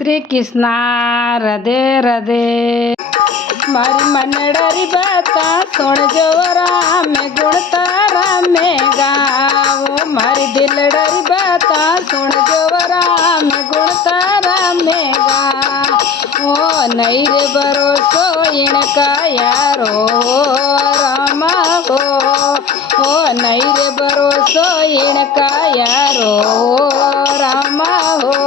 श्री कृष्णा राधे राधे। मारी मनडरी बाता सुन जो राम गुण तारा में गाओ। मारी दिलडरी बाता सुन जो राम गुण तारा में गाओ। नहीं रे भरोसो इनका यारो रामा हो नहीं रे भरोसो इनका यारो रामा हो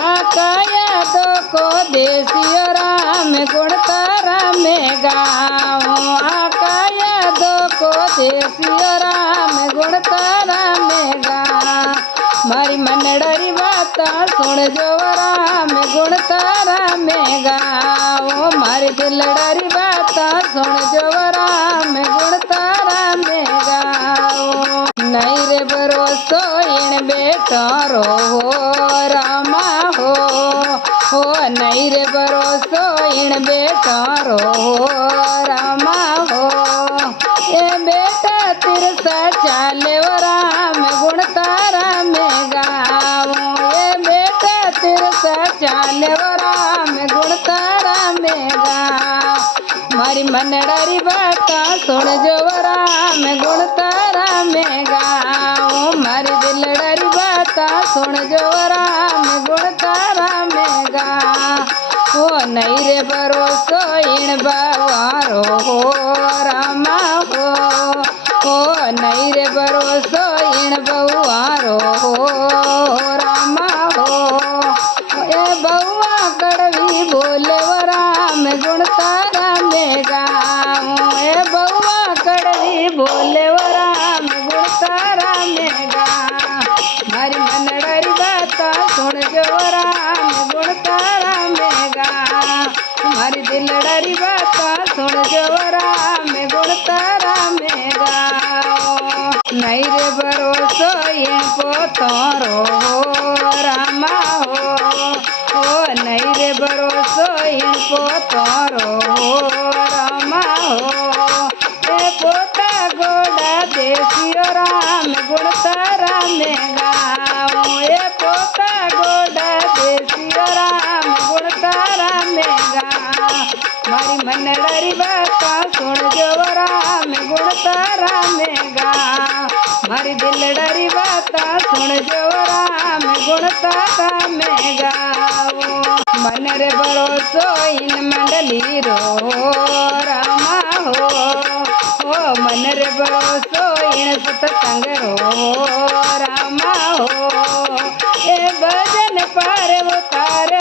आकाया दो को देसियो राम गुण तारा में गाओ। आकाया दो को देसियो राम गुण तारा में गाओ। मारी मनडरी बाता सुन जो राम गुण तारा में गाओ। मारी दिलडरी बाता सुन जो राम गुण तारा में गाओ। नहीं रे भरोसो इन बेटारो रामा हो नहीं रे भरोसो इन बेटारो रामा हो। ये बेटा तिरसा चाले वो राम गुण तारा में गाओ। ये बेटा तिरसा चाले वो राम गुण तारा में गाओ। मारी मनडरी बाता सुन जो राम गुण तारा में गाओ। मारी दिलडरी बाता सुन जो राम गुण तारा में गाओ। नहीं रे भरोसो इन बावारो रामा हो नहीं रे भरोसो इन बउआरो रामा हो। ए बउआ कड़वी बोले वो राम गुण तारा में गाओ। ए बउआ कड़वी बोले वो राम गुण तारा में गाओ। मारी मनडरी बाता सुन जो राम गुण तारा में गाओ। मारी दिलडरी बाता सुन जो राम गुण तारा में गाओ। नहीं रे भरोसो इन पोतारो रामा हो नहीं रे भरोसो इन पोतारो रामा हो। ए पोता गोड़ा देसियो राम गुण तारा में गाओ। ए पोता गोड़ा देसियो राम गुण तारा में गाओ। मारी मनडरी बाता सुन जो राम गुण तारा में गाओ। मारी दिलडरी बाता सुन जो राम गुण तारा में गाओ। मन रे भरोसो इन मंडली रो रामा हो मन रे भरोसो इन सतसंग रो रामा हो। ए भजन पार वो तार